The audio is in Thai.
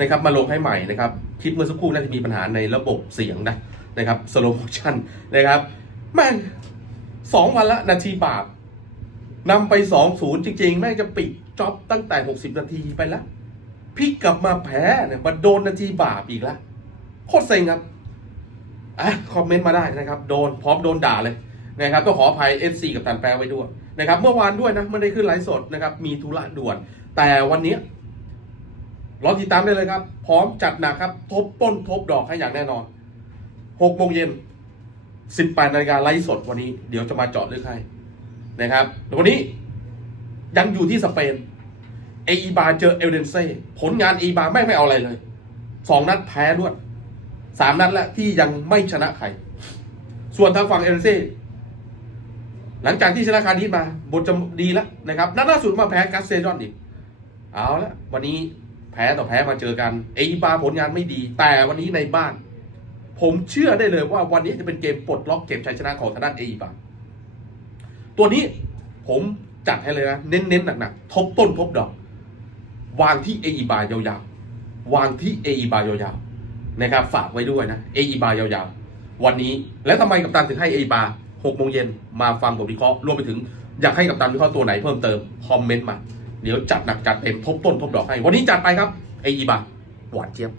นะครับมาลงให้ใหม่นะครับคลิปเมื่อสักครู่น่าจะมีปัญหาในระบบเสียงนะนะครับสโลโมชันนะครับแม่งสองวันละนาทีบาปนำไปสองศูนย์จริงๆ แม่งจะปิดจ็อบตั้งแต่หกสิบนาทีไปแล้วพลิกกลับมาแพ้เนี่ยมาโดนนาทีบาปอีกแล้วโคตรเซ็งครับอะคอมเมนต์มาได้นะครับ โดนพร้อมโดนด่าเลยนะครับต้องขออภัย FC กับตันแปลไว้ด้วยนะครับ เมื่อวานด้วยนะไม่ได้ขึ้นไลฟ์สดนะครับ มีธุระด่วน แต่วันนี้ รอติดตามได้เลยครับ พร้อมจัดหนักครับ ทบต้นทบดอกให้อย่างแน่นอน6โมงเย็น18นาฬิกาไลฟ์สดวันนี้ เดี๋ยวจะมาเจาะลึกให้นะครับวันนี้ยังอยู่ที่สเปนเออีบาเจอเอลเดนเซ่ผลงานเออีบาไม่ไม่เอาอะไรเลยสองนัดแพ้ด้วยสามนัดแล้วที่ยังไม่ชนะใคร ส่วนทางฝั่งเอลเดนเซ่หลังจากที่ชนะคาร์ดิสมาบทจะดีแล้วนะครับ นัดล่าสุดมาแพ้กัสเซดอนอีกเอาละวันนี้ แพ้ต่อแพ้มาเจอกันเอีบาผลงานไม่ดี แต่วันนี้ในบ้าน ผมเชื่อได้เลยว่าวันนี้จะเป็นเกมปลดล็อกเก็บชัยชนะของทางด้านเอีบาตัวนี้ผมจัดให้เลยนะ เน้นๆหนักๆทบต้นทบดอก วางที่เอีบายาวๆวางที่เอีบายาวๆนะครับฝากไว้ด้วยนะเอีบายาวๆวันนี้แล้วทำไมกัปตันถึงให้เอีบาหกโมงเย็นมาฟังผมวิเคราะห์รวมไปถึงอยากให้กัปตันวิเคราะห์ตัวไหนเพิ่มเติมคอมเมนต์มา เดี๋ยวจัดหนักจัดเต็มทบต้นทบดอกให้ วันนี้จัดไปครับไออีบาหวานเจี๊ยบ